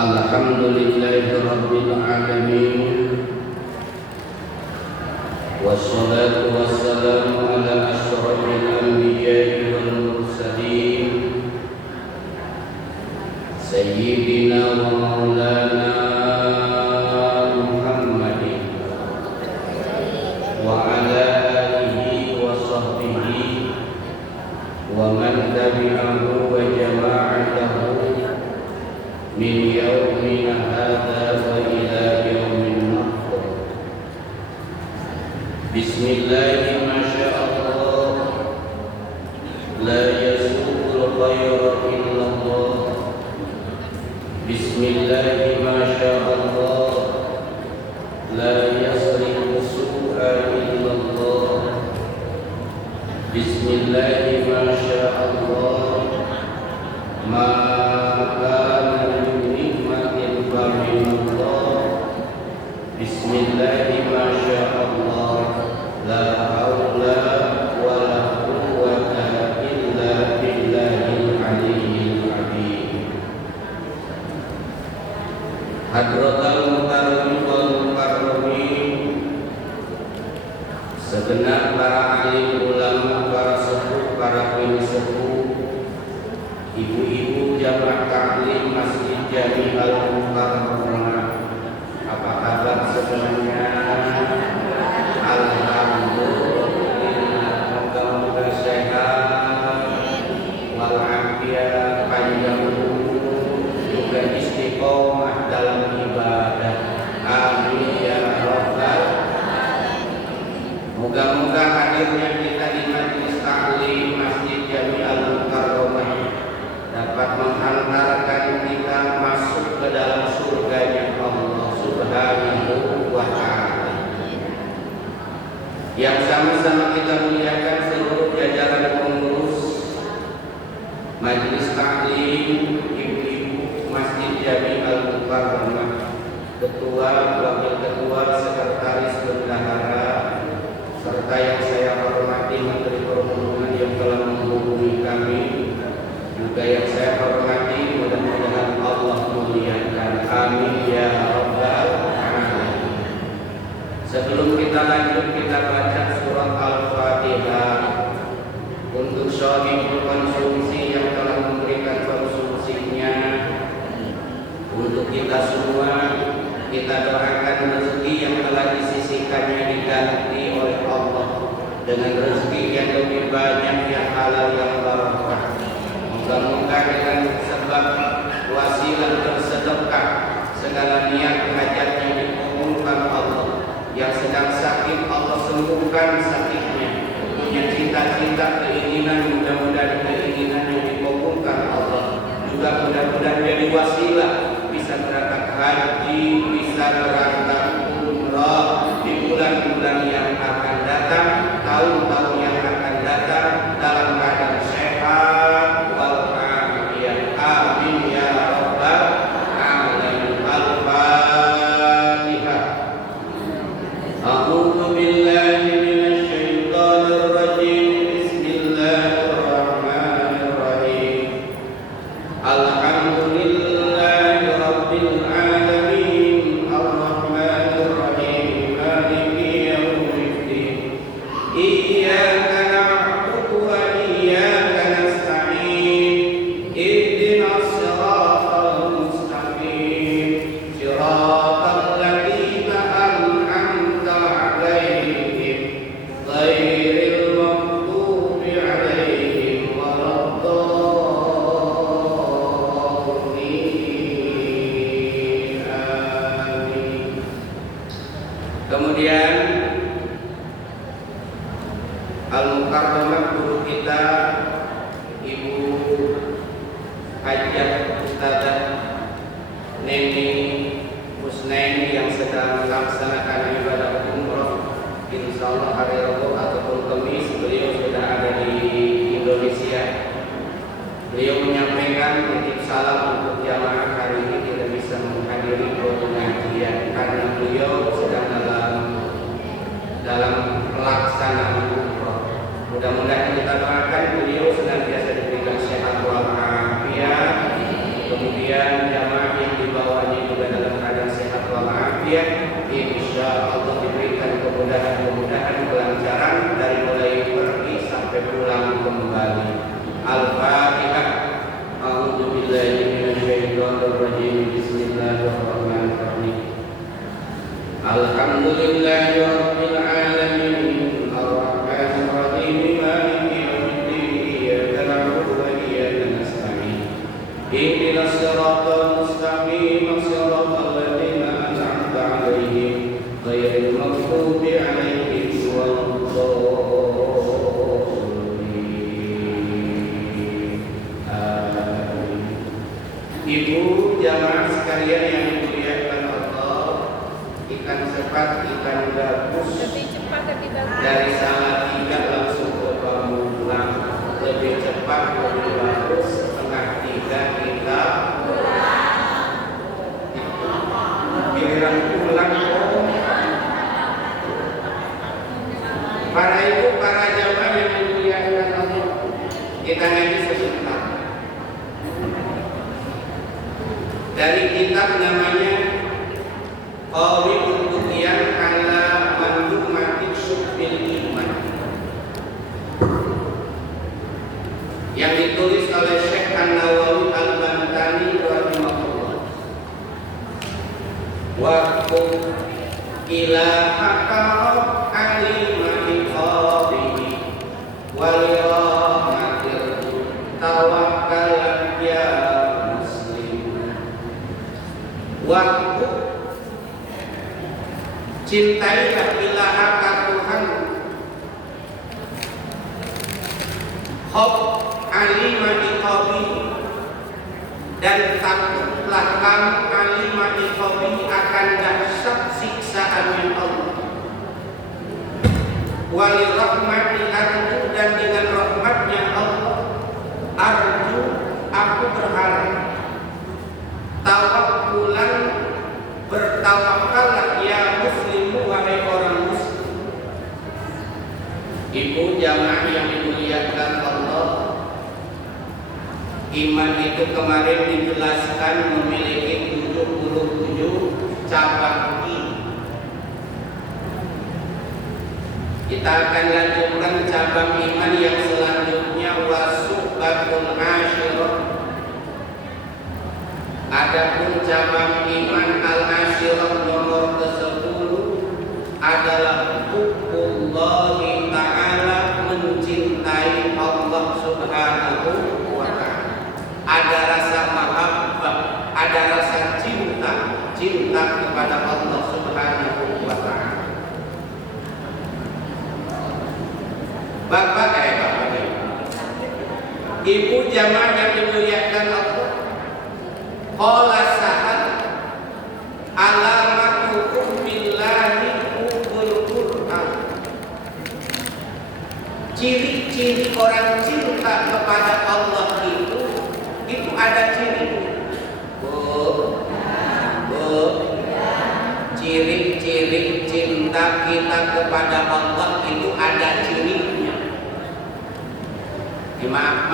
Alhamdulillahi Rabbil Alamin. Wassalatu wassalamu ala asyrafil anbiya'i wal mursalin Sayyidina wa maulana Muhammadin wa ala alihi wa sahbihi wa man tabi'ahu wa jama'atahu min yaumina hadza wa ila yaumin naqr. Bismillahi ma sya'allah, la yasuqul khayra illallah. Bismillahi ma sya'allah, la yasrifu su'a illallah. Bismillahi ma sya'allah, ma Bismillahi ma sya'allah, la haula wa la quwwata illa billahil aliyyil azim. Hadratal mukarramin wal mukarramin, segenap para alim ulama, para sepuh, para pensepuh, ibu-ibu jamaah taklim Masjid Jami'al Mukarramah, apa kabar semuanya? Alhamdulillah, moga-moga sehat walafiat, panjang umur, juga istiqomah dalam ibadah. Amin ya rabbal alamin. Moga-moga hadirnya kita di majelis taklim Masjid Jami'al Mukarramah dapat menghantarkan kita masuk ke dalam surganya Allah Subhanahu wa ta'ala. Yang sama-sama kita muliakan seluruh jajaran pengurus majelis taklim, ibu-ibu Masjid Jami'al Mukarramah, ketua, wakil ketua, sekretaris, bendahara, serta yang saya hormati Menteri Perhubungan yang telah menghubungi kami, juga yang saya hormati, mudah-mudahan Allah muliakan. Amin ya rabbal alamin. Sebelum kita lanjut, kita baca surat Al-Fatihah untuk sahibul konsumsi yang telah memberikan konsumsinya. Untuk kita semua, kita doakan rezeki yang telah disisihkannya diganti oleh Allah dengan rezeki yang lebih banyak, yang halal, yang barakah. Semoga dengan sebab wasilah bersedekah, segala niat hajatnya dikabulkan Allah. Yang sedang sakit, Allah sembuhkan sakitnya. Punya cita-cita, keinginan, mudah-mudahan keinginannya dikabulkan Allah. Juga mudah-mudahan jadi wasilah bisa berangkat haji, bisa berangkat umrah di bulan-bulan yang akan datang, tahun-tahun yang akan datang, dalam keadaan sehat. Amin ya rabbal alamin. Al-Fatihah. A'udzu billahi minasy syaithanir rajim. Bismillahirrahmanirrahim. Alhamdulillahi rabbil alamin, arrahmanir rahim, maliki yaumiddin. Iyyaka na'budu wa iyyaka nasta'in. Ihdinas siratal mustaqim, siratal ladzina an'amta 'alaihim, ghairil maghdubi 'alaihim waladdallin. Amin. Kemudian Al-Mukarramah guru kita Ibu Hajjah Ustazah Neni Husnaini yang sedang melaksanakan ibadah umroh, insyaallah hari Rabu ataupun Kamis. Beliau sudah ada di Indonesia. Beliau menyampaikan titip salam untuk jamaah hari ini tidak bisa menghadiri pengajian karena beliau sedang dalam pelaksanaan umroh. Mudah-mudahan kita doakan beliau senantiasa diberikan sehat walafiat. Kemudian jamaah yang dibawa kemudian insya Allah diberikan kemudahan kelancaran dari mulai pergi sampai pulang kembali. Al-Fatihah. A'udzu billahi minasyaitonir rajim. Bismillahirrahmanirrahim. Alhamdulillahi rabbil alamin. Ar-Rahmanir Rahim. Maliki yaumiddin. Iyyaka na'budu wa iyyaka nasta'in. Ihdinas siratal mustaqim. Siratal ladzina an'amta 'alaihim ghairil maghdubi 'alaihim waladdallin. Amin. Ibu jamaah sekalian yang dimuliakan Allah, ikan sepat, ikan gabus dari Salatiga langsung ke Pamulang. Lebih cepat, lebih bagus. Setengah 3 kita giliran pulang. Para ibu, para jamaah yang dimuliakan Allah, kita ngaji sebentar dari kitab namanya Qawaidul Tughyan ala Mandumatik Syubbil Iman yang ditulis oleh Syekh An-Nawawi Al-Bantani rahimahullah. Waqtu ila haqaq alimati qabihi walirahmatir tawakkal ya muslim. Waktu cintailah ilaha Tuhan, khawf alima iqabihi, dan takutlah kamu alima iqabihi akan dahsyat siksaan min Allah. Wali rahmati arju, dan dengan rahmatnya Allah arju, aku berharap. Tawakkulan, bertawakallah ya muslimu, wahai orang muslim. Ibu jamaah yang dimuliakan Allah, iman itu kemarin dijelaskan memiliki 77 cabang iman. Kita akan lanjutkan cabang iman yang selanjutnya, wasubatul asyirah. Adapun cabang iman al-asyirah nomor ke-10 adalah hubbullahi ta'ala, mencintai Allah subhanahu wa ta'ala. Ada rasa mahabbah, ada rasa cinta kepada Allah subhanahu wa ta'ala. Bapak ibu jamaah yang dimuliakan Allah, qala Sa'ad alamatukum billahi hubbul Qur'an. Ciri-ciri orang cinta kepada Allah itu ada ciri. Ciri-ciri cinta kita kepada Allah itu ada cirinya. Maaf,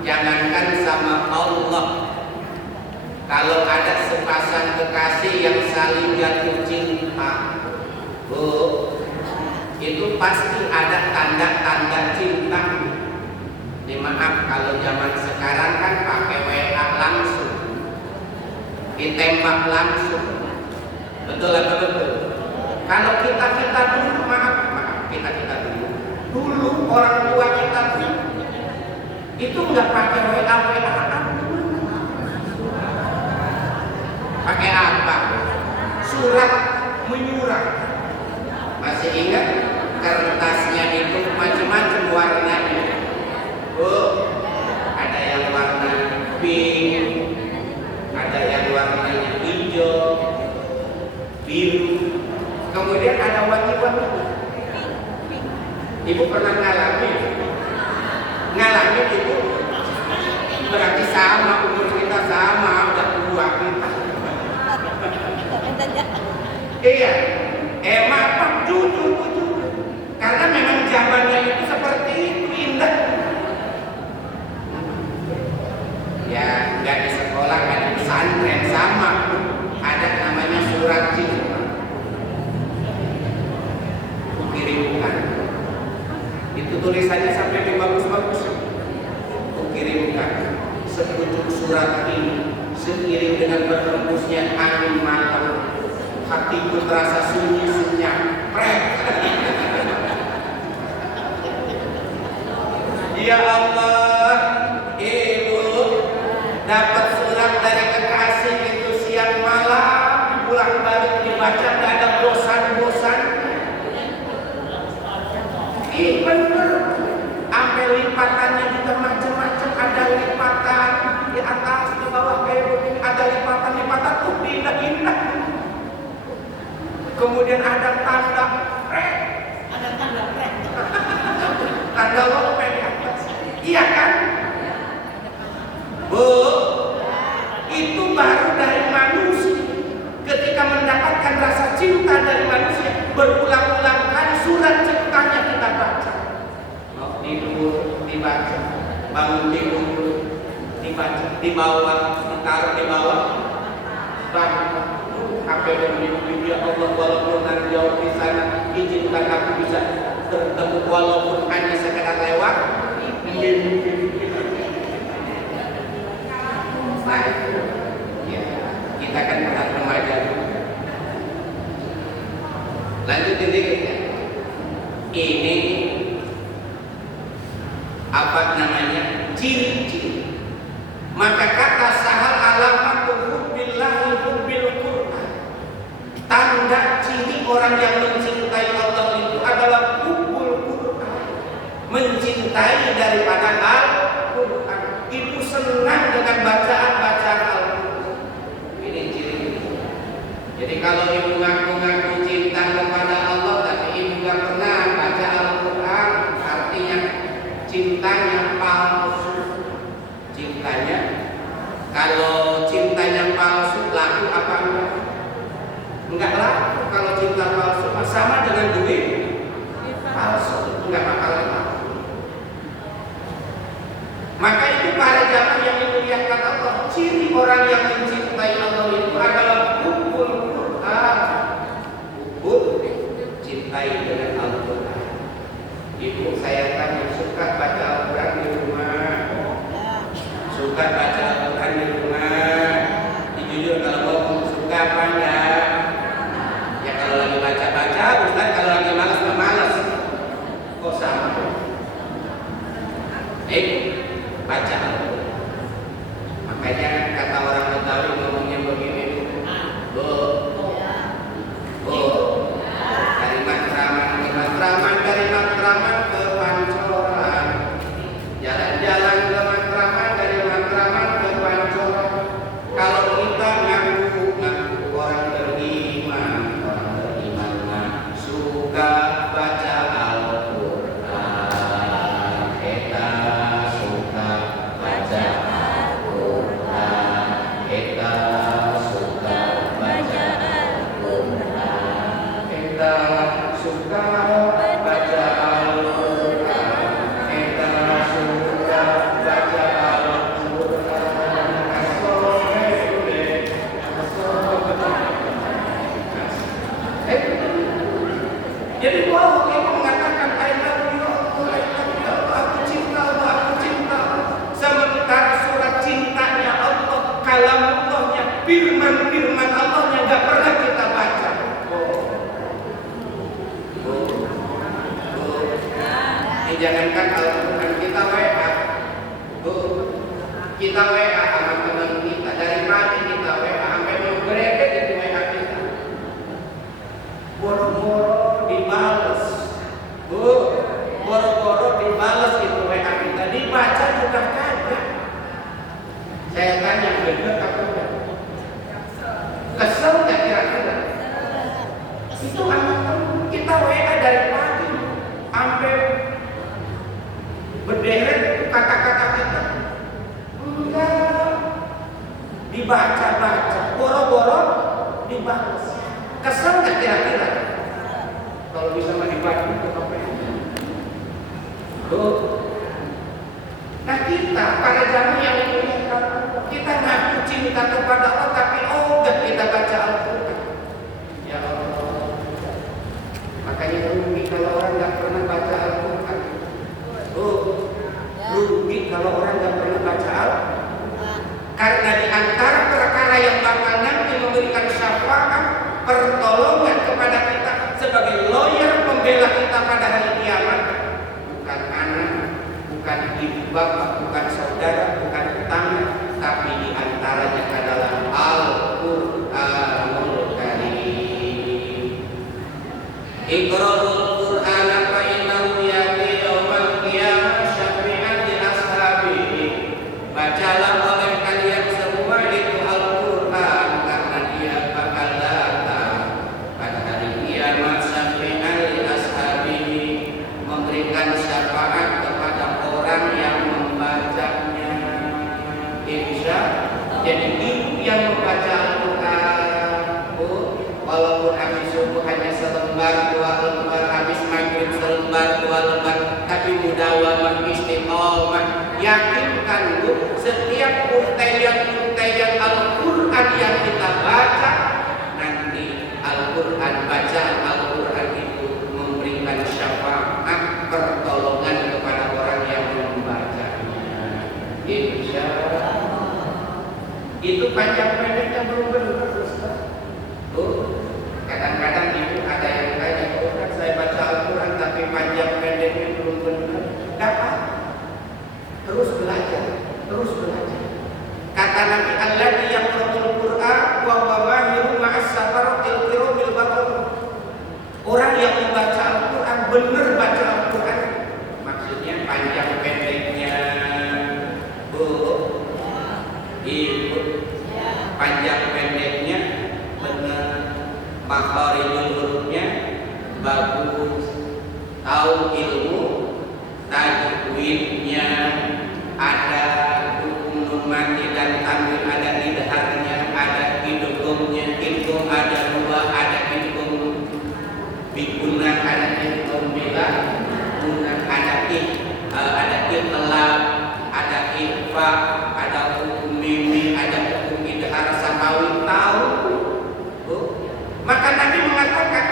jangankan sama Allah, kalau ada sepasang kekasih yang saling jatuh cinta, itu pasti ada tanda-tanda cinta. Maaf, kalau zaman sekarang kan pakai WA langsung, ditembak langsung. Betul atau betul? Kalau kita dulu, maaf, kita dulu orang tua kita dulu itu nggak pakai WA. Pakai apa? Surat menyurat. Masih ingat? Kertasnya itu macam-macam warnanya. Ada yang warna pink, ada yang warnanya hijau, biru, kemudian ada wangi-wangi. Ibu pernah ngalamin itu? Berarti sama, umur kita sama, udah tua kita. Iya, maaf, jujur. Karena memang zamannya itu seperti itu, indah. Ya, nggak di sekolah, nggak di pesantren, sama. Ada namanya surat cinta. tulisannya sampai bagus-bagus. Kukirimkan sepucuk surat ini seiring dengan berhembusnya angin malam, hatiku terasa sunyi senyap. Ya Allah, Ibu dapat surat dari kekasih itu siang malam, pulang balik dibaca gak ada bosan-bosan. Ih bener, sampai lipatannya juga macam-macam, ada lipatan di atas, di bawah kayak begini, ada lipatan-lipatan tuh indah-indah. Kemudian ada tanda prek, tanda lope di atas. Iya kan? Bu, itu baru dari manusia. Ketika mendapatkan rasa cinta dari manusia, berulang-ulang kali surat ciptanya kita baca. Mau tidur dibaca, bangun tidur dibaca, di bawah ditaruh di bawah. Apa yang dimimpi ya Allah, walaupun nanti jauh di sana, izinkan aku bisa bertemu walaupun hanya sekedar lewat. Nah, ya, kita kan pernah remaja. Lanjut ya. Ini apa namanya? Ciri-ciri. Maka kata Sahal alamat hubbillahi hubbil Qur'an. Tanda ciri orang yang mencintai Allah itu adalah hubbul Qur'an, mencintai daripada Al-Quran. Ibu senang dengan bacaan-bacaan Al-Quran. Ini ciri. Jadi kalau ibu ngaku-ngaku cinta kepada Allah tapi ibu gak pernah baca Al-Quran, artinya cintanya palsu. Cintanya, kalau cintanya palsu laku apa enggak? Enggak laku. Kalau cinta palsu sama dengan duit palsu, enggak bakalan laku. Maka itu para jamaah yang dimuliakan Allah, ciri orang yang mencintai Allah itu adalah hubbul Quran. Hubbul, cintai dengan Al-Quran. Ibu saya kan yang suka baca Al-Quran di rumah, suka baca Al-Quran di rumah. Jujur kalau ngomong suka apa enggak? Ya kalau lagi baca-baca, Ustaz, kalau lagi malas. Kok sama? Baca Al-Quran. Makanya kata orang Betawi ngomongnya begini, Bu, dari Matraman ke Pancoran, jalan-jalan ke Matraman, dari Matraman ke Pancoran. Kalau kita ngaku orang beriman suka baca Al-Quran, kita suka baca Al-Quran, kita suka baca Al-Quran, kita suka baca Al-Quran, kita suka baca Al-Quran. Jadi wow, ibu mengatakan I love you, aku cinta Allah, aku cinta. Sementara surat cintanya Allah, kalam Allahnya, firman Allahnya gak pernah kita baca. Ini jangankan Al-Quran, kita WA. Kita WA sama teman kita, dari pagi kita WA sampai mau beredek itu WA kita. Boro-boro dibales, boro-boro dibales itu WA kita, dibaca juga kagak. Saya tanya bener apa enggak? Kesel nggak kira-kira? Itu anak kita WA dari pagi sampai berderet kata-kata kita enggak dibaca-baca, boro-boro dibales. Kesel nggak kira-kira? Kalau bisa mah dibaca itu apa ya? Nah kita para jamaah yang dimuliakan, kita ngaku cinta kepada Allah tapi enggak kita baca Al-Quran. Ya Allah. Makanya rugi kalau orang nggak pernah baca Al-Quran. bakal nanti memberikan syafaat pertolongan kepada kita sebagai lawyer pembela kita pada hari kiamat, bukan anak, bukan ibu bapak, bukan saudara, bukan tetangga, tapi diantaranya adalah Al-Qur'anul Karim. Iqra'ul Qur'ana fa innahu ya'ti yaumal qiyamah syafi'an li ashabihi. Bacalah oleh kalian semua itu Al-Qur'an, karena dia bakal datang pada hari kiamat syafi'an li ashabihi, memberikan syafaat kepada orang yang membacanya. Insya jadi ibu yang membaca Al-Quran, walaupun habis subuh hanya selembar, 2 lembar, habis maghrib selembar, 2 lembar, tapi mudawamah istiqomah. Yakinkan Bu, setiap untaian Al-Quran yang kita baca, nanti Al-Quran, bacaan Al-Quran itu memberikan syafaat pertolongan kepada orang yang membacanya. Insya Allah. Itu panjang pendeknya belum benar, Ustaz. Kadang-kadang ibu ada yang tanya, kan saya baca Al-Quran tapi panjang pendeknya belum benar. Dapat terus belajar, terus belajar. Kata Nabi alladzi yaqra'ul Qur'an wa huwa mahirun ma'as safaratil kiramil bararah. Orang yang membaca Al-Quran benar baca Al-Quran. Maksudnya panjang pendeknya, Bu, Ibu, panjang pendeknya benar, makharijul hurufnya bagus, tahu ilmu tajwidnya, ada hukum numati dan tamil, ada idharnya, ada idghomnya, idghom ada 2, ada idghom biguna, ada idghom bila guna, ada itlaq, ada ikhfa, ada hukum mimi, ada hukum idhar samawi, tahu. Maka Nabi mengatakan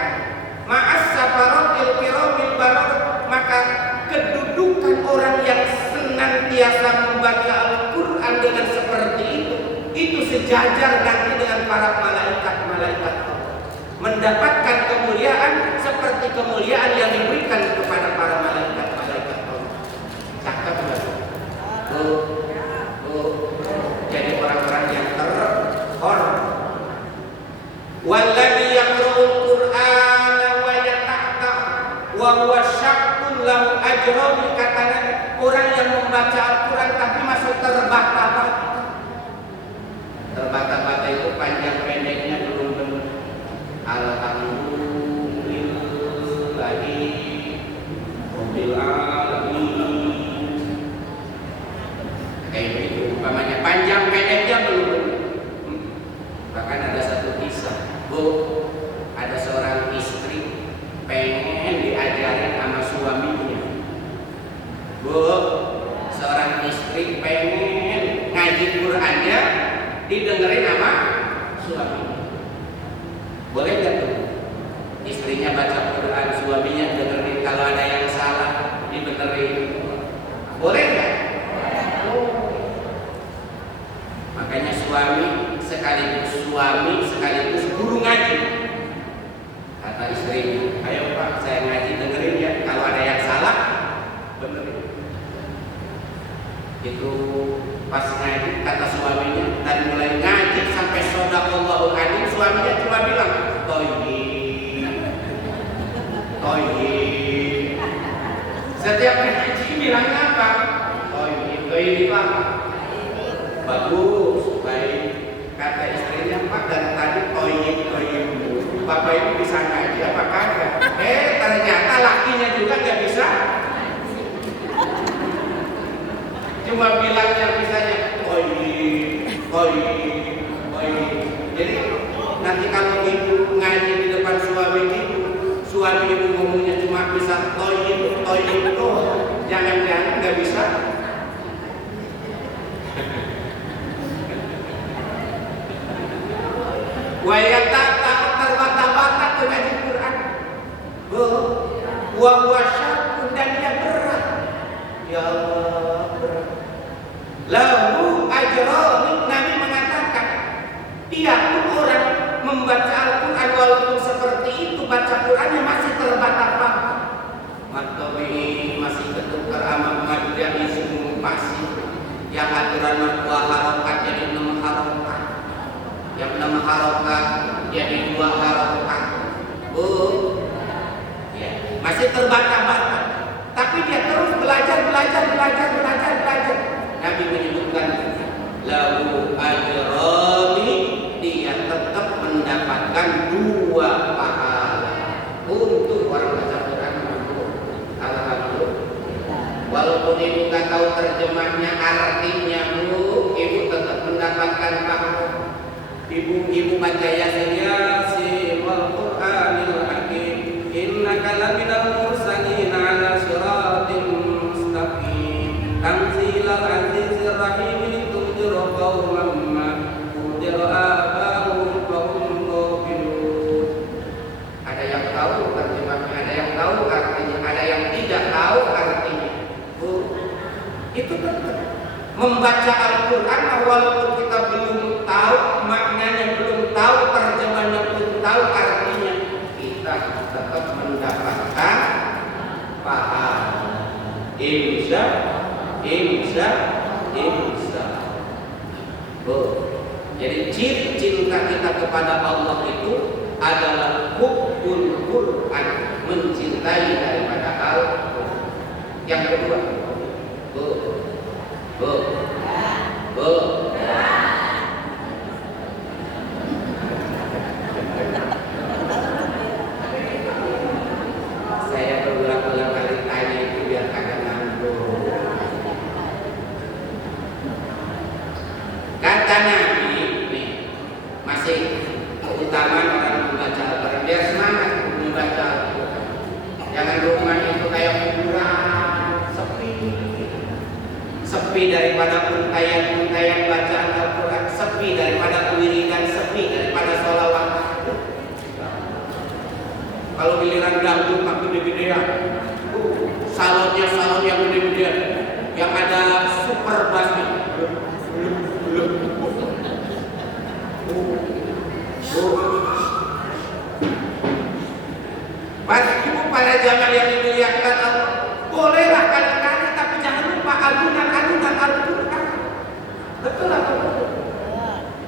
ma'as safaratil kiramil bararah, maka kedudukan orang yang senantiasa membaca Al-Quran dengan seperti itu sejajar nanti dengan para malaikat-malaikat Allah, mendapatkan kemuliaan seperti kemuliaan yang diberikan kepada para malaikat-malaikat Allah. Cakep nggak? Jadi orang-orang yang terhormat. Walladzi yaqra'ul Qur'ana wa yata'ta wa huwa syaqqun lahu ajrun, katanya orang yang membaca Al-Quran tapi masih terbata-bata. Terbata-bata itu panjang pendeknya belum benar. Alhamdulillahi rabbil alamin. Kayak gitu umpamanya, panjang pendeknya belum benar. Bahkan ada satu kisah, Bu, ada seorang istri pengen diajarin sama suaminya. Bu, seorang istri pengen ngaji Qurannya didengerin sama suaminya. Boleh nggak tuh? Istrinya baca Quran, suaminya dengerin, kalau ada yang salah dibenerin. Boleh nggak? Makanya suami sekaligus guru ngaji. Kata istrinya, ayo Pak, saya ngaji, dengerin ya, kalau ada yang salah benerin. Itu pas ngaji, kata suaminya, dari mulai ngaji sampai shadaqallahul adzim, suaminya cuma bilang toyib. Setiap ngaji bilangnya apa? Toyib apa? Bagus, baik. Kata istrinya, Pak, dan tadi toyib, Bapak Ibu bisa ngaji apa kagak? Ternyata lakinya juga nggak bisa. Cuma bilangnya misalnya toyib. Jadi nanti kalau ibu ngaji di depan suami ibu ngomongnya cuma bisa toyib doang. Jangan-jangan nggak bisa. terbata-bata tuh ngaji Quran. Wa syaqqun, dan dia berat. Ya Allah, berat. Lahu ajrani, Nabi mengatakan dia membaca Al-Quran walaupun seperti itu baca Qurannya masih terbata-bata. Matobi masih ketukar amat marjani semua pasti. Yang aturan 2 harokat jadi 6 harokat. Yang 6 harokat jadi 2 harokat. Ya, masih terbata-bata. Tapi dia terus belajar. Nabi menyebutkan lahu ajrani, dia tetap mendapatkan 2 pahala untuk orang baca Quran. Alhamdulillah. Walaupun ibu nggak tahu terjemahnya artinya bu, ibu tetap mendapatkan pahala. Ibu baca Yasin wal Qur'anil Hakim innaka laminal mursalin ala siratin mustaqim tanzilal azizir rahim litunzira qauman ma unzira abahum fahum ghafilun. Ada yang tahu terjemahnya, ada yang tahu artinya, ada yang tidak tahu artinya. Itu tetap membaca Al-Quran walaupun kita belum tahu maknanya, belum tahu terjemahnya, belum tahu artinya, kita tetap mendapatkan pahala. Insya. Jadi ciri cinta kita kepada Allah itu adalah hubbul Quran, mencintai daripada Al-Quran. Yang kedua, saya berulang-ulang kali tanya itu biar kagak nanggung. Kata Nabi nih, masih keutamaan orang membaca Al-Quran, biar semangat membaca Al-Quran. Jangan rumah itu kayak kuburan, sepi daripada untayan bacaan Al-Quran, sepi daripada wiridan, sepi daripada sholawat. Kalau giliran dangdut makin gede-gedean, salonnya salon yang gede-gedean, yang ada super bassnya. Pada zaman yang dimuliakan Allah, bolehlah kali-kali, tapi jangan lupa alunan-alunan Al-Quran. Betul atau betul?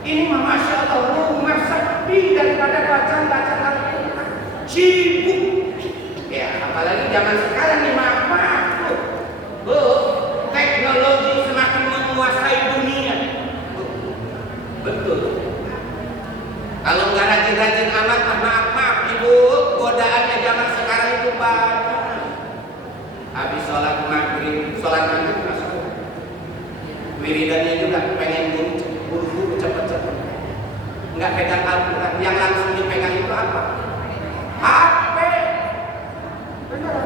Ini masya Allah, rumah sepi daripada bacaan Al-Quran. Sibuk. Ya, apalagi zaman sekarang nih, maaf. Teknologi semakin menguasai dunia. Betul. Kalau nggak rajin-rajin amat, maaf ibu, godaannya zaman sekarang itu banyak. Habis sholat maghrib masuk. Wiridannya juga pengen buru-buru cepet-cepet. Nggak pegang Al-Quran, yang langsung dipegang itu apa? HP. Benar.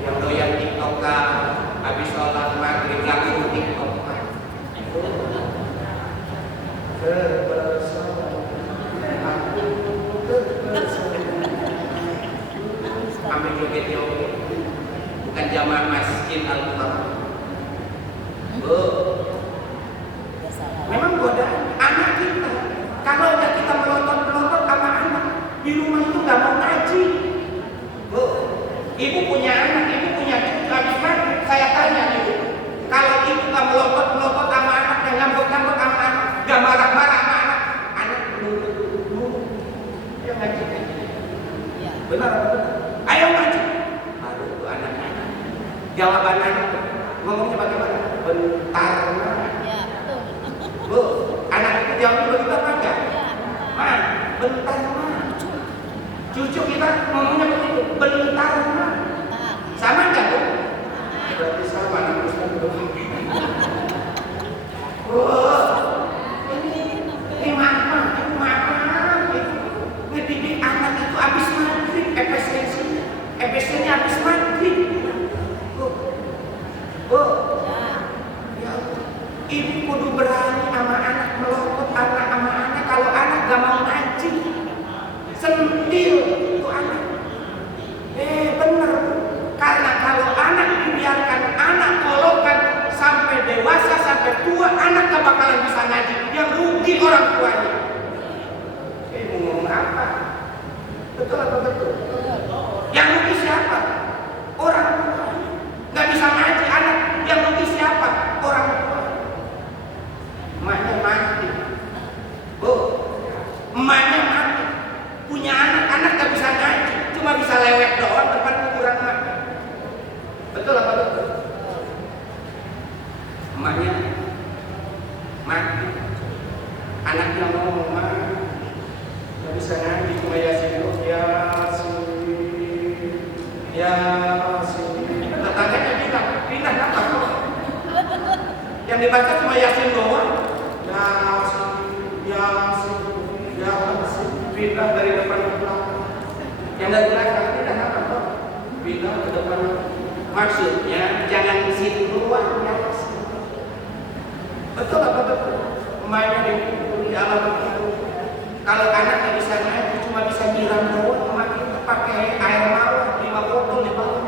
Yang doyan TikTokan, habis sholat maghrib langsung TikTokan. Ambil joget-joget, bukan jamaah masjid Al-Quran. Memang godaan anak kita. Kalau udah kita melotot sama anak di rumah itu nggak mau ngaji. Ibu punya anak, ibu punya cucu, habis maghrib saya tanya ibu, kalau ibu nggak melotot sama anak, yang ngambek-ngambek sama anak, nggak marah-marah sama anak dulu, ayo ngaji. Benar. Ayo ngaji. Aduh, itu anaknya. Jawaban anak ngomongnya bagaimana? Bentar. Ya, betul. Bu, anak itu jawabnya begitu apa enggak? Ya. Ma, bentar ma. Cucu kita ngomongnya begitu, bentar ma. Sama enggak bu? Berarti sama anak Ustaz. Ini maaf. Ngedidik anak itu habis maghrib, efisiennya habis maghrib. Ya, ibu kudu berani sama anak, melotot anak sama anak. Kalau anak gak mau ngaji, sentil itu anak. Bener. Karena kalau anak dibiarkan anak kolokan sampai dewasa, sampai tua, anak gak bakalan bisa ngaji. Yang rugi orang tuanya. Anaknya ngomong, "Ma, nggak bisa ngaji cuma Yasin doang." Yasin. Tetangganya bilang, "Pindah apa kok? Yang dibaca cuma Yasin doang." Yasin. Pindah dari depan ke belakang. Yang dari belakang pindah apa kok? Pindah ke depan. Maksudnya jangan di situ doang, Yasin. Betul apa betul? Mainnya di alam itu. Kalau anak nggak bisa ngaji, cuma bisa nyiram doang, makin pakai air mawar 5 botol di bawah.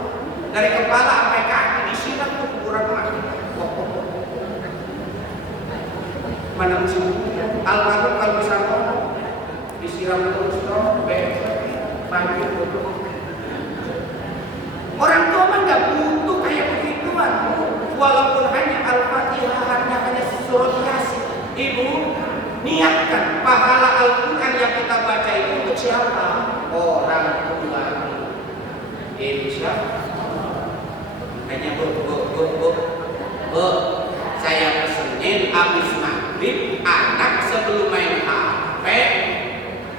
Dari kepala sampai kaki disiram tuh kurang makin. Mana musim hujan? Almarhum kalau bisa ngomong disiram terus dong, banjir betul. Orang tua mah nggak butuh kayak begituan, walaupun hanya Al-Fatihah, hanya surat Yasin. Ibu, niatkan pahala Al-Quran yang kita baca itu untuk siapa? Orang tua. Insya Allah. Makanya bu, saya pesenin abis maghrib anak sebelum main HP,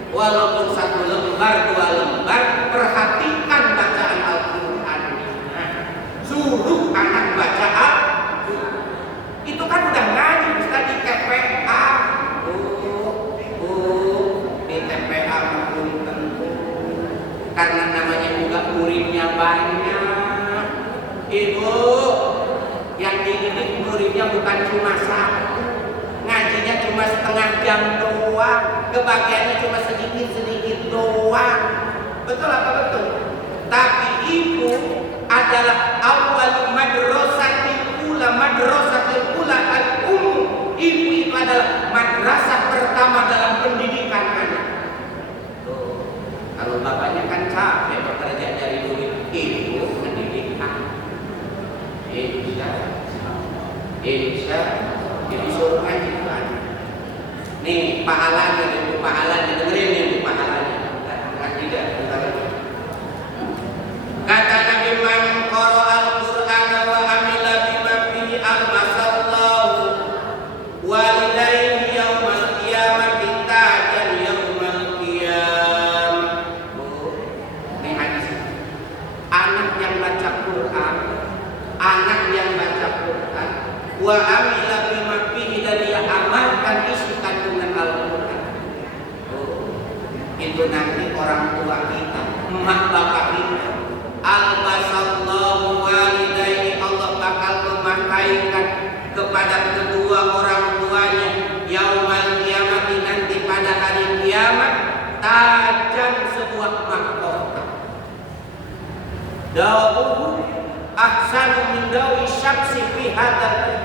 walaupun 1 lembar 2 lembar, perhatikan bacaan Al-Quran. Suruh anak baca Al-Quran. Itu kan udah ngaji, Ustaz, di TPA. Di TPA belum tentu, karena namanya juga muridnya banyak. Ibu, yang dididik muridnya bukan cuma 1, ngajinya cuma setengah jam doang, kebagiannya cuma sedikit-sedikit doang. Betul apa betul? Tapi ibu adalah awal madrasatil ula al-umum. Ibu itu adalah madrasah pertama dalam pendidikan anak. Tuh, kalau bapaknya kan capek bekerja dari duit, ibu mendidik anak. Insya jadi suruh ngaji kan. Nih pahalanya, ibu pahalanya, dengerin nih ibu pahalanya. Ngaji dah, bentar lagi. Kata Nabi, man qara'a al-Qur'an wa amila bima fihi al-masallahu walidayhi yaumal qiyamati tajan yaumal qiyamah. Ini hadis. Anak yang baca Quran, wa amila bima fihi, dan dia amalkan isi kandungan Al-Quran. Itu nanti orang tua kita, emak bapak kita, albasallahu walidayhi, Allah bakal memakaikan kepada kedua orang tuanya yaumal kiamat, nanti pada hari kiamat, tajan, sebuah mahkota. Dauhu ahsanu min dawi syamsi fi hadzal,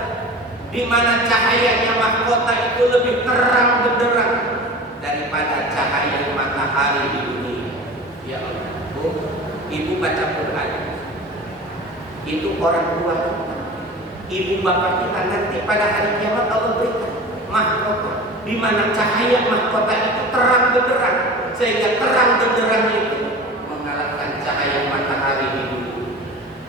di mana cahayanya mahkota itu lebih terang benderang daripada cahaya matahari di dunia. Ya Allah, ibu baca Quran, itu orang tua kita, ibu bapak kita, nanti pada hari kiamat Allah berikan mahkota, di mana cahaya mahkota itu terang benderang, sehingga terang benderang itu mengalahkan cahaya matahari di dunia.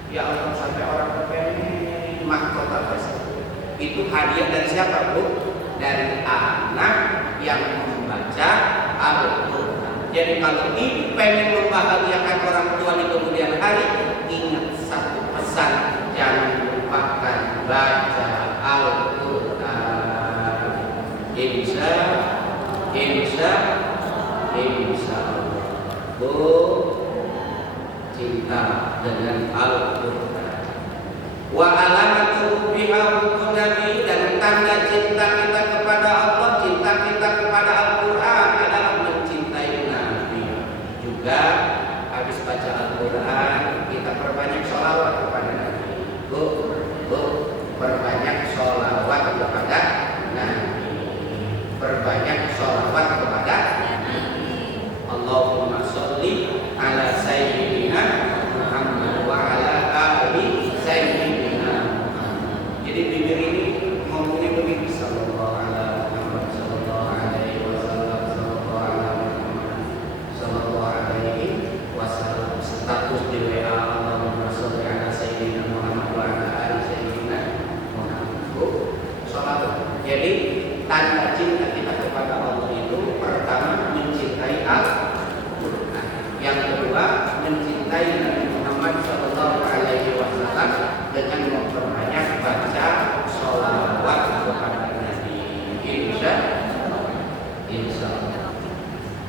Ya Allah, sampai orang kepengen mahkota tersebut. Itu hadiah dari siapa, Bu? Dari anak yang membaca Al-Quran. Jadi kalau ibu pengen membahagiakan orang tua di kemudian hari, ingat satu pesan, jangan lupakan baca Al-Quran. Insya Allah, Bu, cinta dengan Al-Quran. Wa alamatu biha hubun Nabi, dan tanda cinta kita kepada Allah, cinta kita kepada Al-Quran adalah mencintai Nabi. Juga habis baca Al-Quran, kita perbanyak sholawat kepada Nabi. Bu, perbanyak sholawat kepada Nabi. Perbanyak sholawat kepada Nabi. Allahumma sholli ala sayyidina Muhammad wa ala ali sayyidina. Jadi bibir ini ngomongnya begitu, sallallahu alaihi Insya Allah.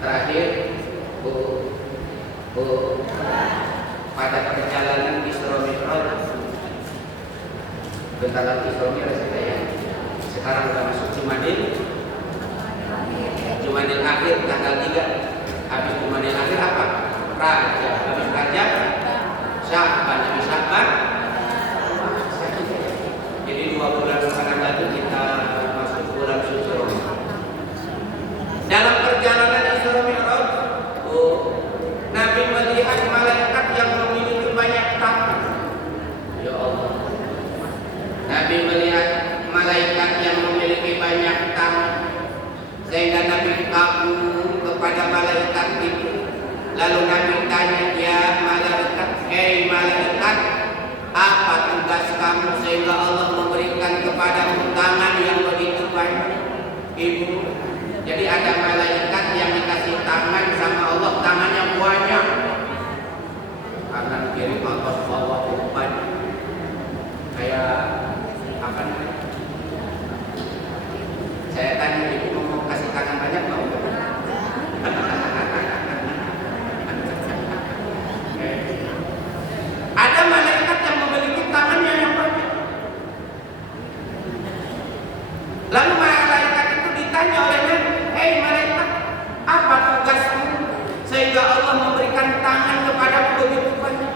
Terakhir, Bu, pada perjalanan Isra Mi'raj, bentar lagi Isra Mi'raj kita ya. Sekarang udah masuk Jumadil akhir tanggal 3. Habis Jumadil akhir apa? Rajab. Habis Rajab Sya'ban. Habis Sya'ban jadi 2 bulan sekarang lagi kita masuk bulan suci Ramadan. Dalam perjalanan Isra Mi'raj, Nabi melihat malaikat yang memiliki banyak tangan. Ya Allah. Nabi melihat malaikat yang memiliki banyak tangan, sehingga Nabi kagum kepada malaikat itu. Lalu Nabi tanya, ya malaikat, hei malaikat, apa tugas kamu sehingga Allah memberikan kepadamu tangan yang begitu banyak? Ibu, jadi ada malaikat yang dikasih tangan sama Allah, tangannya banyak. Kanan kiri atas bawah depan. Kayak apa namanya? Saya tanya ibu mau kasih tangan banyak mau? Ada malaikat yang memiliki tangannya yang banyak. Lalu malaikat itu ditanya oleh Nabi, hei malaikat, apa tugasmu sehingga Allah memberikan tangan kepadamu begitu banyak?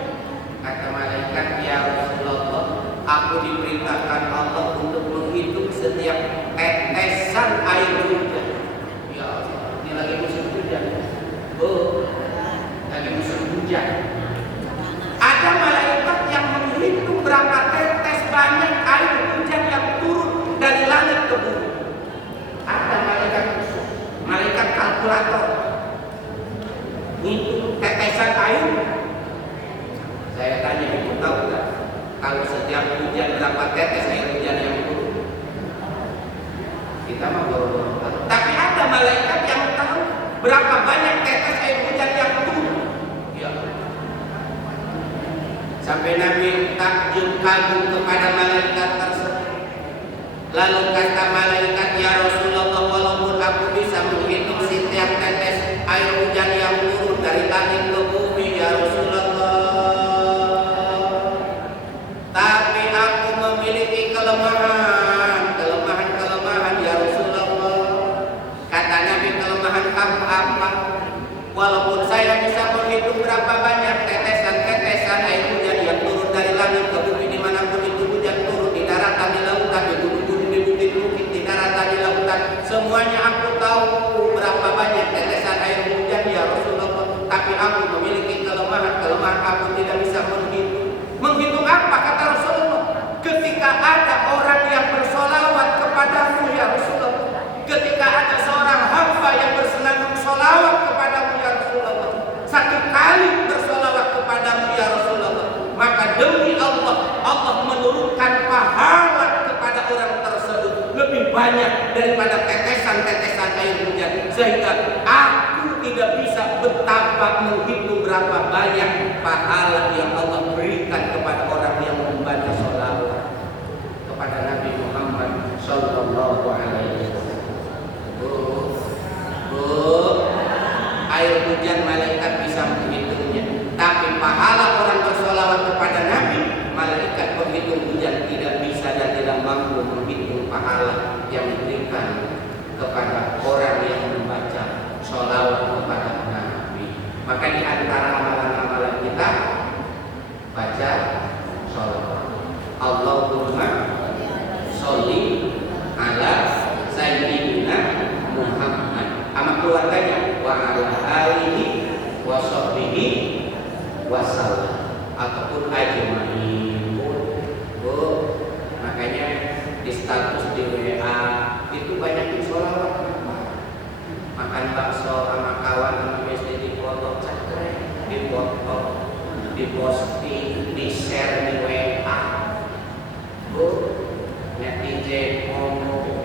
Kata malaikat, ya Rasulullah, aku diperintahkan Allah untuk menghitung setiap tetesan air hujan. Ya Allah, ini lagi musim hujan. Lagi musim hujan. Ada malaikat yang menghitung berapa tetes banyak air hujan yang turun dari langit ke bumi. Ada malaikat kalkulator menghitung tetesan air. Saya tanya, ibu tahu nggak kalau setiap hujan berapa tetes air hujan yang turun? Kita mah baru tahu. Tapi ada malaikat yang tahu berapa banyak tetes air hujan yang turun. Ya. Sampai Nabi takjub kagum kepada malaikat tersebut. Lalu kata malaikat, ya Rasulullah, walaupun aku bisa menghitung setiap tetes air hujan yang turun dari langit ke bumi, ya Rasulullah, tapi aku memiliki kelemahan ya Rasulullah. Kata Nabi, kelemahan kamu apa? Walaupun saya bisa menghitung berapa banyak tetesan air hujan yang turun dari langit ke bumi, dimanapun itu hujan turun, di daratan, di lautan, di gunung-gunung, di bukit-bukit, di daratan, di lautan, semuanya aku tahu berapa banyak tetesan air hujan ya Rasulullah. Tapi aku memiliki kelemahan aku tidak bisa menghitung apa? Kata Rasulullah, ketika ada orang yang bersolawat kepadamu ya Rasulullah, ketika ada seorang hamba yang bersenandung solawat kepadamu ya Rasulullah, satu kali bersolawat kepadamu ya Rasulullah, maka demi Allah, Allah menurunkan pahala kepada orang tersebut lebih banyak daripada tetesan-tetesan air hujan, sehingga aku tidak bisa betapa menghitung berapa banyak pahala yang Allah berikan kepada orang yang membaca sholawat kepada Nabi Muhammad Sallallahu Alaihi Wasallam. Air hujan malaikat bisa menghitungnya, tapi pahala orang bersolawat kepada Nabi, malaikat penghitung hujan tidak bisa dan tidak mampu menghitung pahala yang diberikan kepada orang yang membaca sholawat kepada Nabi. Maka di antara amalan-amalan kita baca sholawat. Allahumma sholli ala sayyidina Muhammad, sama keluarganya, wa ala alihi wa sahbihi wasallam, ataupun ajmain. Makanya di status di WA itu banyak sholawat. Makan bakso sama kawan sama istri, di foto cekrek, di foto, di posting, di share di WA. Netizen ngomong,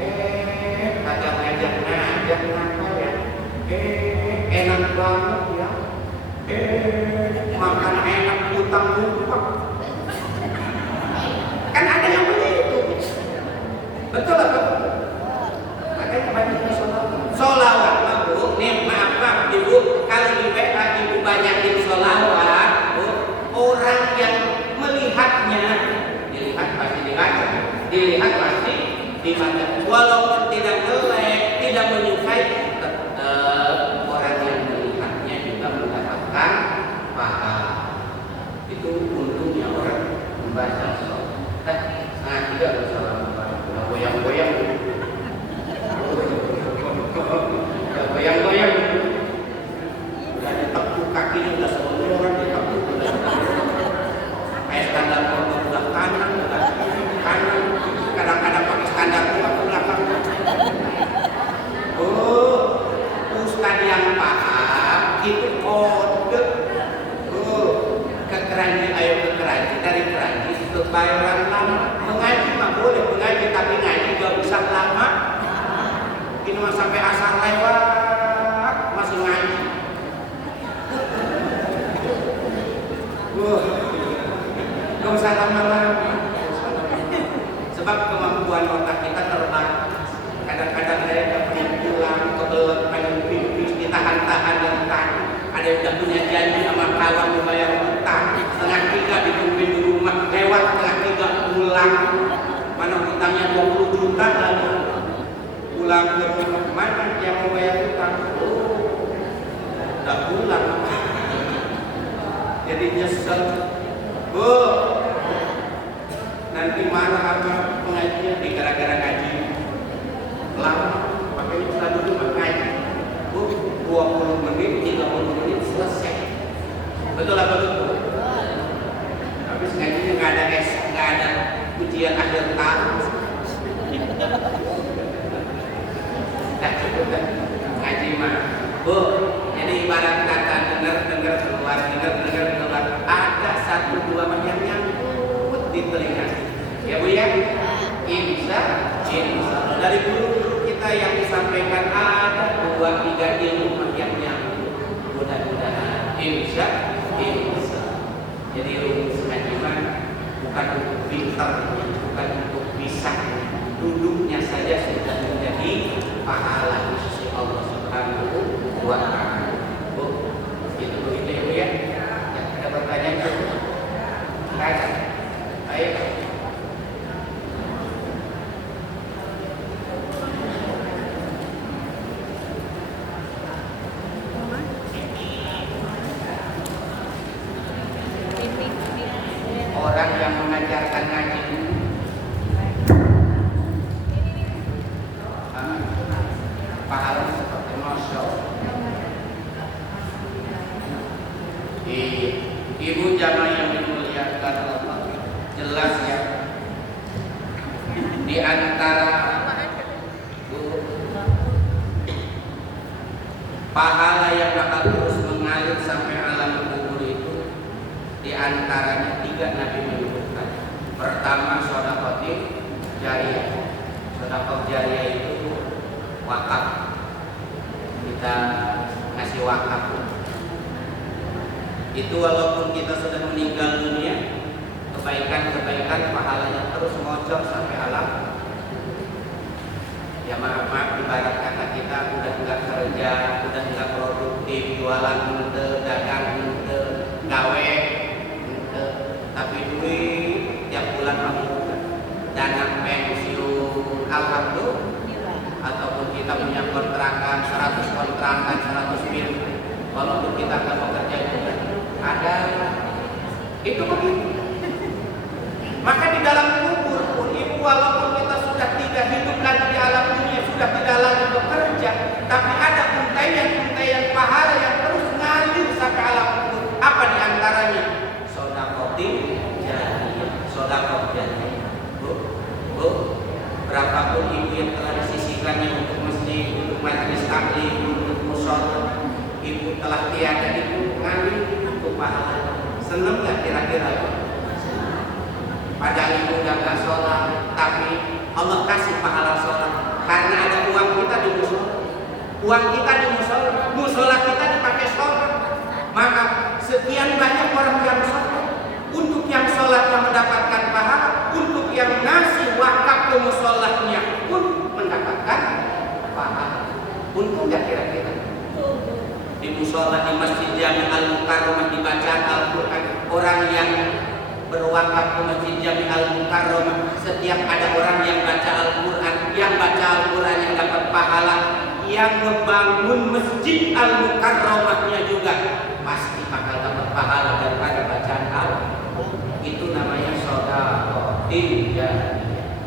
kagak ngajak ngapa ya, enak banget ya, makan enak utang lupa. Kan ada yang begitu, betul apa? Makanya banyak sholawat. ibadah, walaupun tidak jelek, tidak menyukai, tetap orang yang melihatnya juga mendapatkan pahala. Itu untungnya orang membaca sholat. Nah, tidak salah goyang-goyang, goyang-goyang, udah ditepuk kakinya, udah seluruh orang ditepuk, kayak standar porno udah kanan, kadang-kadang pakai standar ke belakang. Oh, ustadz yang paham itu kode. Ke Keranji, ayo ke Keranji, dari Keranji ke Bayoran lama. Mengaji mah boleh mengaji, tapi ngaji gak bisa lama. Ini mah sampai asar lewat masih ngaji. Gak usah lama-lama. Sebab kemampuan otak kita terbatas. Kadang-kadang saya gak pengen pulang, kebelet, pengen pipis, ditahan-tahan dan tahan. Ada yang udah punya janji sama kawan membayar hutang, setengah 3 ditungguin di rumah, lewat setengah 3 pulang. Mana hutangnya 20 juta lalu pulang ke rumah, mana yang mau bayar hutang? Oh, udah pulang. Jadi nyesel. Bu, nanti marah sama pengajian di gara-gara ngaji lama, makanya kita dulu ngaji. 20 menit, 30 menit selesai. Betul apa betul? Habis ngajinya nggak ada nggak ada ujian akhir tahun. Nah, cukup kan? Ngaji mah. Bu, jadi ibarat kata dengar keluar, dengar keluar. Ada 1-2 yang nyangkut di telinga. Ya Bu ya? Insya dari guru-guru kita yang disampaikan ada 2-3 ilmu yang nyambung. Mudah-mudahan insya. Jadi rumus ngaji bukan untuk pintar, bukan untuk bisa. Duduknya saja sudah menjadi pahala di sisi Allah Subhanahu wa Ta'ala. Bu, itu begitu ya Bu ya. Ada pertanyaan Bu? Ada. Baik. Orang yang mengajarkan ngaji pahala seperti masya. Ibu jamaah yang dimuliakan Allah, jelas ya di antara pahala yang bakal terus mengalir sampai alam kubur itu di antaranya 3 Nabi menyebutkan. Pertama, sedekah jariyah. Sedekah jariyah itu wakaf. Kita ngasih wakaf. Itu walaupun kita sudah meninggal dunia, kebaikan-kebaikan pahalanya terus ngocor sampai alam. Ya maaf, ibarat kata kita udah enggak kerja, udah enggak produktif, jualan ente, dagang ente, gawe tapi duit tiap bulan mampu dana pensiun alhamdulillah, ataupun kita punya kontrakan 100 kontrakan 100 mil, walaupun kita nggak mau kerja juga ada itu begitu. Maka di dalam kubur pun ibu, walaupun kita sudah tidak hidup lagi di alam dunia, sudah tidak lagi bekerja, tapi ada untaian pahala yang terus ngalir sampai alam kubur. Apa di antaranya? Sedekah jariyah. Bu, berapapun ibu yang telah disisihkannya untuk masjid, untuk majelis taklim, untuk mushola, ibu telah tiada, ibu ngalir untuk pahala. Senang nggak kira-kira? Padahal ibu udah nggak sholat, tapi Allah kasih pahala sholat karena ada uang kita di mushola. Uang kita di mushola kita dipakai sholat. Maka sekian banyak orang yang sholat. Untuk yang sholatnya mendapatkan pahala, untuk yang ngasih wakaf ke musholahnya pun mendapatkan pahala. Untung nggak kira-kira? Di musholah di Masjid Jami Al-Mukarramah dibaca Al-Quran, orang yang berwakaf ke Masjid Jami'al Mukarramah. Setiap ada orang yang baca Al-Quran, yang dapat pahala, yang ngebangun Masjid Al-Mukarramahnya juga pasti bakal dapat pahala daripada bacaan Al-Quran. Itu namanya sedekah jariyah.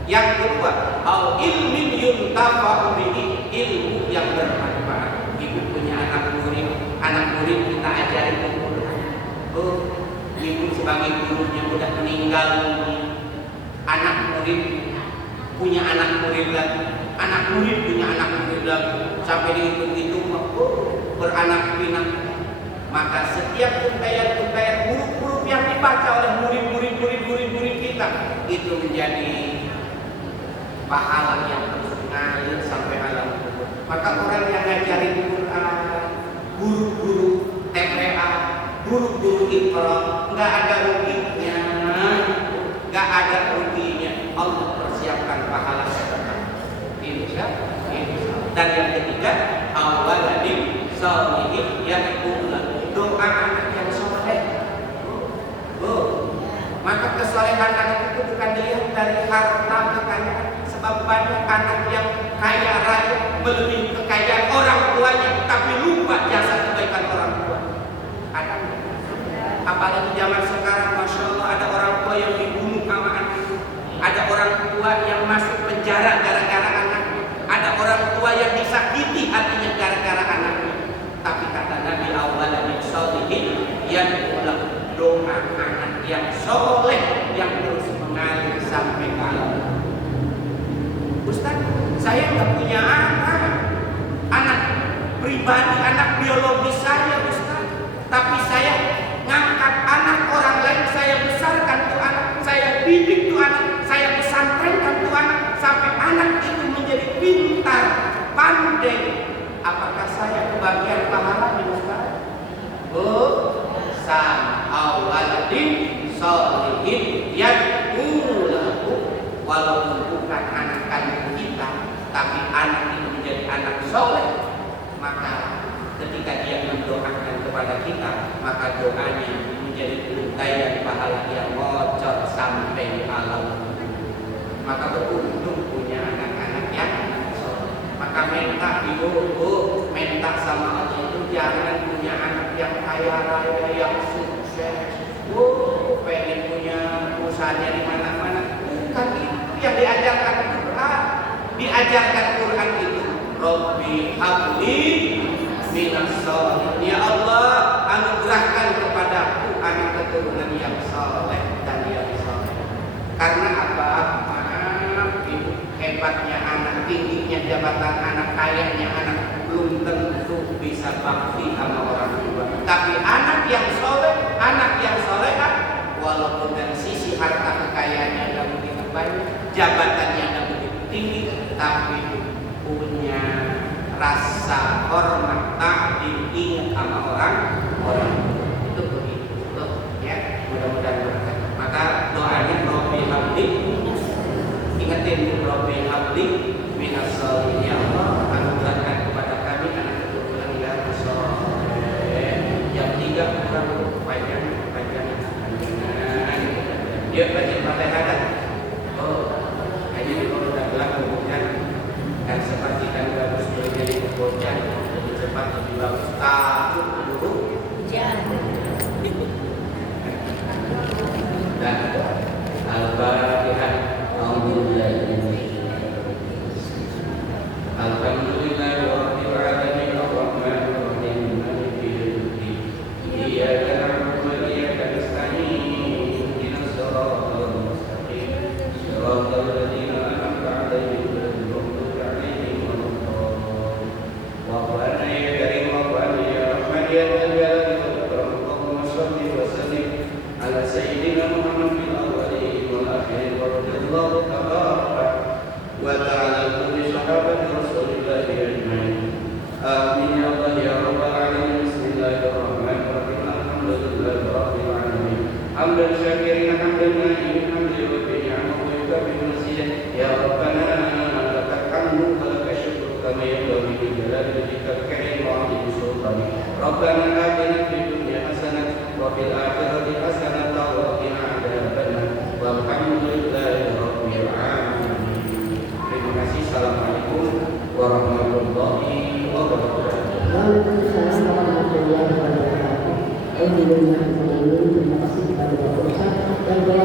Yang kedua, al ilmin yuntafa'u bihi, ilmu yang bermanfaat. Ibu punya anak murid kita ajarin Al-Quran. Ibu sebagai gurunya udah meninggal, anak murid punya anak murid lagi, anak murid punya anak murid lagi, sampai dihitung-hitung beranak pinak. Maka setiap untayan huruf-huruf yang dibaca oleh murid kita itu menjadi pahala yang terus mengalir sampai alam kubur. Maka orang yang ngajarin Quran, guru-guru TPA, guru-guru Iqra, nggak ada ruginya, nggak ada ruginya. Allah persiapkan pahala sedekah. Insya Allah. Dan yang ketiga, awaladin sholihin yad'u lahu, doa anak yang soleh. Maka kesolehan anak itu bukan dilihat dari harta kekayaan, sebab banyak anak yang kaya raya melebihi kekayaan orang tuanya, tapi lupa jasa kebaikan orang tua. Ada. Apalagi zaman sekarang, masya Allah, ada orang tua yang dibunuh sama anaknya, ada orang tua yang masuk penjara gara-gara anaknya, ada orang tua yang disakiti hatinya gara-gara anaknya. Tapi kata Nabi, awaladin sholihin yad'u lahu, doa anak yang soleh yang terus mengalir sampai ke alam. Ustaz, saya nggak punya anak pribadi, anak biologis saya, Ustaz. Tapi saya ngangkat anak orang lain, saya besarkan tuh anak, saya didik tuh anak, saya pesantrenkan tuh anak, sampai anak itu menjadi pintar, pandai. Apakah saya kebagian pahalanya, Ustaz? Awaladin sholihin yad'u lahu, walaupun bukan anak kandung kita, tapi anak itu menjadi anak soleh, maka ketika dia mendoakan kepada kita, maka doanya menjadi untayan pahala yang bocor sampai alam. Maka beruntung punya anak-anak yang soleh. Maka minta minta sama Allah itu jangan punya anak yang kaya raya, yang sukses. Pengen punya perusahaannya di mana-mana. Bukan itu yang diajarkan Quran. Diajarkan Quran itu, Rabbi habli minas sholihin. Ya Allah, anugerahkan kepadaku anak keturunan yang soleh dan yang soleh. Karena apa? Maaf, ibu, hebatnya anak, tingginya jabatan anak, kayanya anak, belum tentu bisa bakti sama orang tua. Tapi anak yang soleh, walaupun dari sisi harta kekayaannya tidak begitu banyak, jabatannya tidak begitu tinggi, tapi punya rasa hormat, takdim, ingat sama orang itu begitu. Ya, mudah-mudahan berkah. Maka doanya Rabbi habli, ingetin Rabbi habli minas sholihin. Ya Allah, anugerahkan kepada kami anak keturunan yang soleh. Yang tiga, kurang panjang. Dia baca Fatihah dah. Hanya di kalau dah gelap kemudian dan seperti kan bagus menjadi kekocan, lebih cepat lebih bagus. Takut dulu. Dan Al-Fatihah. Alhamdulillah rabbil alamin arrahmanir rahim maliki yaumiddin. Iyyaka na'budu wa iyyaka nasta'in. صراط الذين أنعمت عليهم غير المغضوب عليهم ولا الضالين. وأخبرنا يا كريم وأخبرنا يا رحمن يا ذا الجلال والإكرام. اللهم صل وسلم على سيدنا محمد في الأولين والآخرين ورضي الله تبارك وتعالى عن كل صحابة رسول الله أجمعين. آمين يا الله يا رب العالمين. بسم الله الرحمن الرحيم. الحمد لله رب العالمين. حمدا شاكرين حمدا نائمين حمدا يوفي نعمه ويكافئ مزيدا. يا ربنا لك الحمد ولك الشكر كما ينبغي لجلال وجهك الكريم وعظيم سلطانك. ربنا آتنا في الدنيا حسنة وفي الآخرة حسنة وقنا عذاب dan